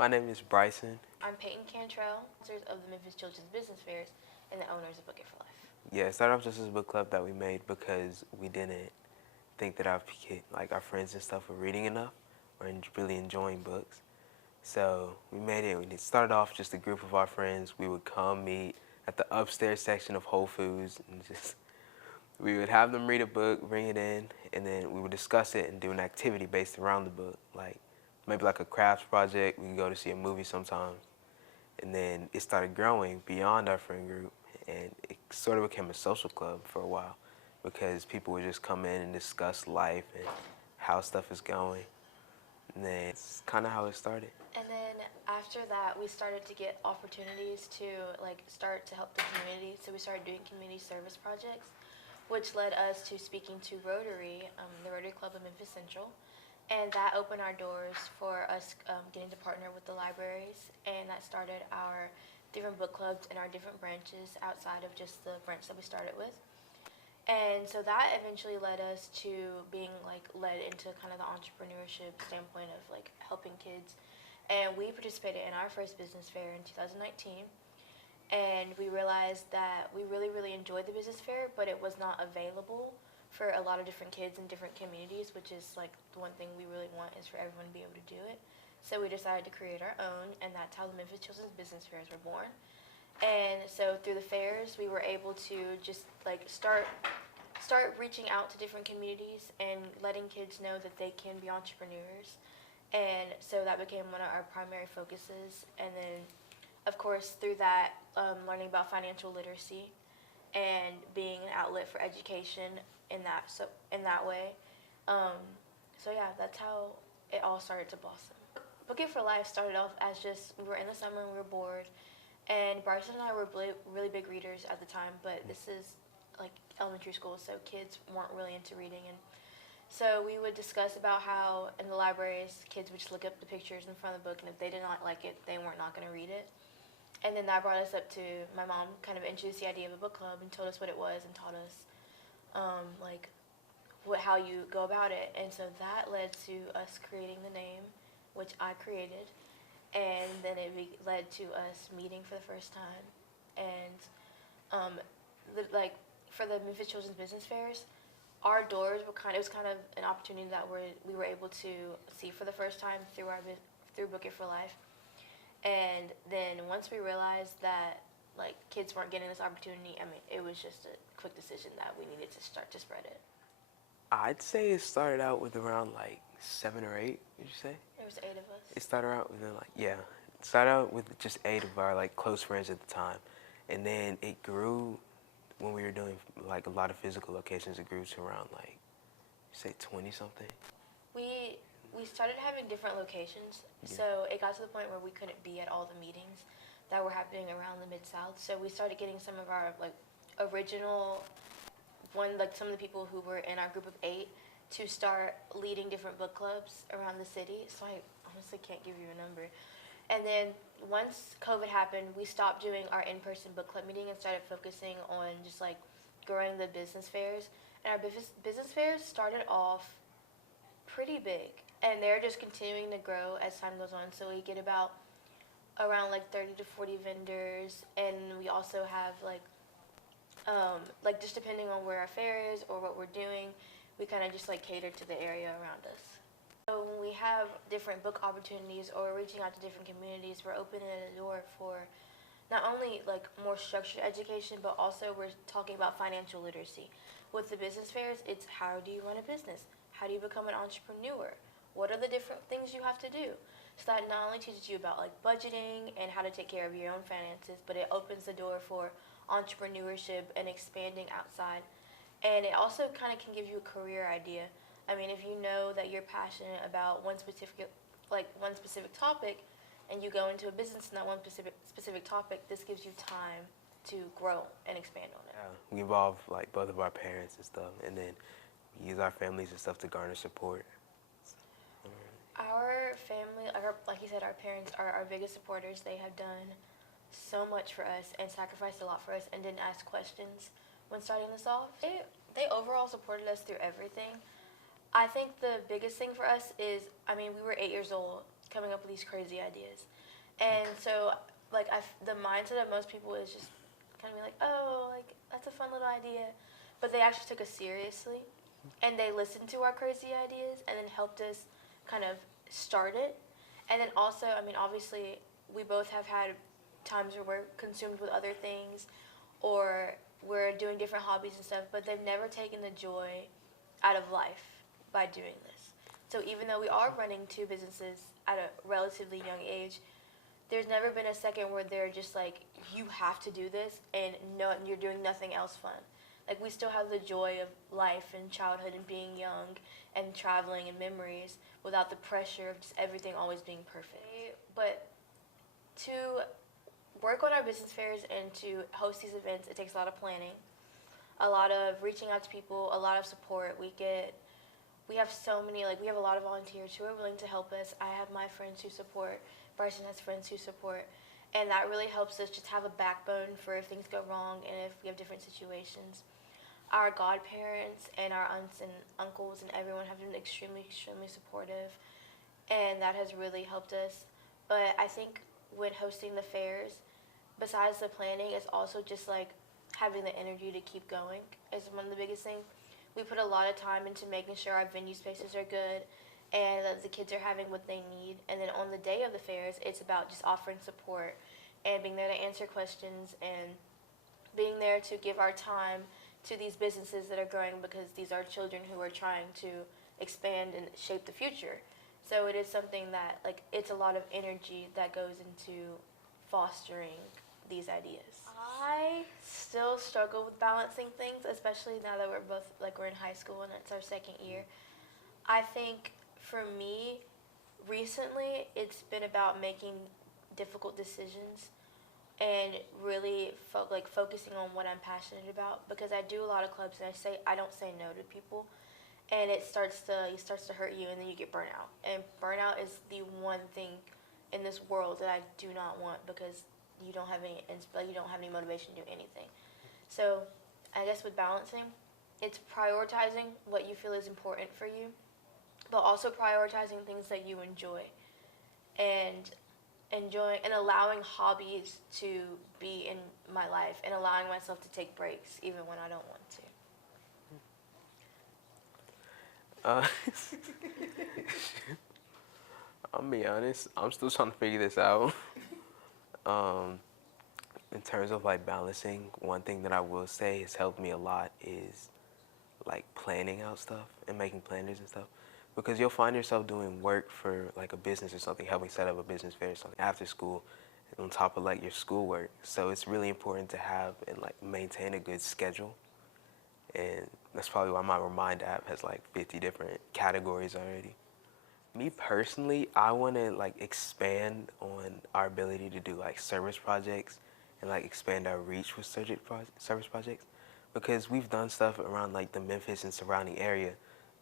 My name is Bryson. I'm Peyton Cantrell, sponsors of the Memphis Children's Business Fairs and the owners of Book It for Life. Yeah, it started off just as a book club that we made because we didn't think that our friends and stuff were reading enough or really enjoying books. So we made it. It started off just a group of our friends. We would come meet at the upstairs section of Whole Foods and just we would have them read a book, bring it in, and then we would discuss it and do an activity based around the book, like maybe like a crafts project. We could go to see a movie sometimes. And then it started growing beyond our friend group, and it sort of became a social club for a while because people would just come in and discuss life and how stuff is going. And then it's kind of how it started. And then after that, we started to get opportunities to start to help the community. So we started doing community service projects, which led us to speaking to Rotary, the Rotary Club of Memphis Central. And that opened our doors for us getting to partner with the libraries, and that started our different book clubs and our different branches outside of just the branch that we started with. And so that eventually led us to being led into kind of the entrepreneurship standpoint of helping kids. And we participated in our first business fair in 2019. And we realized that we really, really enjoyed the business fair, but it was not available for a lot of different kids in different communities, which is the one thing we really want is for everyone to be able to do it. So we decided to create our own, and that's how the Memphis Children's Business Fairs were born. And so through the fairs, we were able to just start reaching out to different communities and letting kids know that they can be entrepreneurs. And so that became one of our primary focuses. And then, of course, through that, learning about financial literacy and being an outlet for education in that way. So yeah, that's how it all started to blossom. Book It for Life started off as just we were in the summer and we were bored, and Bryson and I were really big readers at the time, but this is elementary school, so kids weren't really into reading, and so we would discuss about how in the libraries kids would just look up the pictures in front of the book, and if they did not like it, they weren't not going to read it. And then that brought us up to my mom kind of introduced the idea of a book club and told us what it was and taught us how you go about it. And so that led to us creating the name, which I created, and then it led to us meeting for the first time. And for the Memphis Children's Business Fairs, our doors were it was kind of an opportunity that we were able to see for the first time through Book It for Life. And then once we realized that kids weren't getting this opportunity, I mean, it was just a quick decision that we needed to start to spread it. I'd say it started out with around 7 or 8, would you say? There was 8 of us. It started out with it started out with just 8 of our close friends at the time. And then it grew when we were doing a lot of physical locations. It grew to around say 20 something. We started having different locations, Yeah. so it got to the point where we couldn't be at all the meetings that were happening around the Mid-South. So we started getting some of our original some of the people who were in our group of 8 to start leading different book clubs around the city. So I honestly can't give you a number. And then once COVID happened, we stopped doing our in-person book club meeting and started focusing on just growing the business fairs. And our business fairs started off pretty big, and they're just continuing to grow as time goes on. So we get about around 30 to 40 vendors, and we also have just depending on where our fair is or what we're doing, we kind of just cater to the area around us. So when we have different book opportunities or reaching out to different communities, we're opening the door for not only more structured education, but also we're talking about financial literacy. With the business fairs, it's how do you run a business? How do you become an entrepreneur? What are the different things you have to do? So that not only teaches you about budgeting and how to take care of your own finances, but it opens the door for entrepreneurship and expanding outside. And it also kind of can give you a career idea. I mean, if you know that you're passionate about one specific topic, and you go into a business in that one specific topic, this gives you time to grow and expand on it. Yeah, we involve both of our parents and stuff, and then we use our families and stuff to garner support. Our family, like you said, our parents are our biggest supporters. They have done so much for us and sacrificed a lot for us and didn't ask questions when starting this off. They overall supported us through everything. I think the biggest thing for us is, I mean, we were 8 years old coming up with these crazy ideas. And so, like, the mindset of most people is just kind of be like, oh, like, that's a fun little idea. But they actually took us seriously, and they listened to our crazy ideas and then helped us kind of start it. And then also, I mean, obviously, we both have had times where we're consumed with other things or we're doing different hobbies and stuff, but they've never taken the joy out of life by doing this. So even though we are running two businesses at a relatively young age, there's never been a second where they're just like, you have to do this and no, you're doing nothing else fun. Like, we still have the joy of life and childhood and being young and traveling and memories without the pressure of just everything always being perfect. But to work on our business fairs and to host these events, it takes a lot of planning, a lot of reaching out to people, a lot of support. We have so many, like, we have a lot of volunteers who are willing to help us. I have my friends who support. Bryson has friends who support. And that really helps us just have a backbone for if things go wrong and if we have different situations. Our godparents and our aunts and uncles and everyone have been extremely, extremely supportive. And that has really helped us. But I think when hosting the fairs, besides the planning, it's also just like having the energy to keep going is one of the biggest things. We put a lot of time into making sure our venue spaces are good and that the kids are having what they need. And then on the day of the fairs, it's about just offering support and being there to answer questions and being there to give our time to these businesses that are growing, because these are children who are trying to expand and shape the future. So it is something that, like, it's a lot of energy that goes into fostering these ideas. I still struggle with balancing things, especially now that we're both, like, we're in high school and it's our second year. I think for me, recently, it's been about making difficult decisions and really focusing on what I'm passionate about, because I do a lot of clubs and I don't say no to people, and it starts to hurt you, and then you get burnout. And burnout is the one thing in this world that I do not want, because you don't have any motivation to do anything. So I guess with balancing, it's prioritizing what you feel is important for you, but also prioritizing things that you enjoy and enjoying and allowing hobbies to be in my life and allowing myself to take breaks even when I don't want to. I'll be honest, I'm still trying to figure this out. In terms of like balancing, one thing that I will say has helped me a lot is like planning out stuff and making planners and stuff. Because you'll find yourself doing work for like a business or something, helping set up a business fair or something after school on top of like your schoolwork. So it's really important to have and like maintain a good schedule. And that's probably why my Remind app has like 50 different categories already. Me personally, I want to like expand on our ability to do like service projects and like expand our reach with service projects, because we've done stuff around like the Memphis and surrounding area,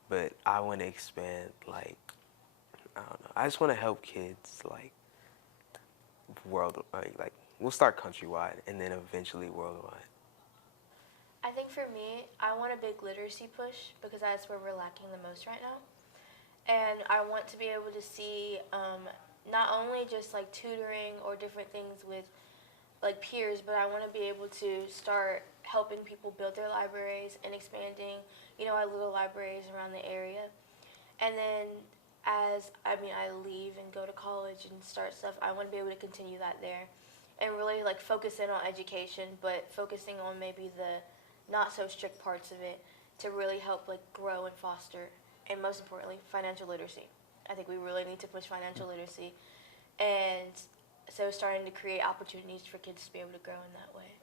but I want to expand like, I don't know. I just want to help kids like like we'll start countrywide and then eventually worldwide. I think for me, I want a big literacy push, because that's where we're lacking the most right now. And I want to be able to see not only just like tutoring or different things with like peers, but I want to be able to start helping people build their libraries and expanding, our little libraries around the area. And then as I leave and go to college and start stuff, I want to be able to continue that there and really like focus in on education, but focusing on maybe the not so strict parts of it to really help like grow and foster, and most importantly, financial literacy. I think we really need to push financial literacy, and so starting to create opportunities for kids to be able to grow in that way.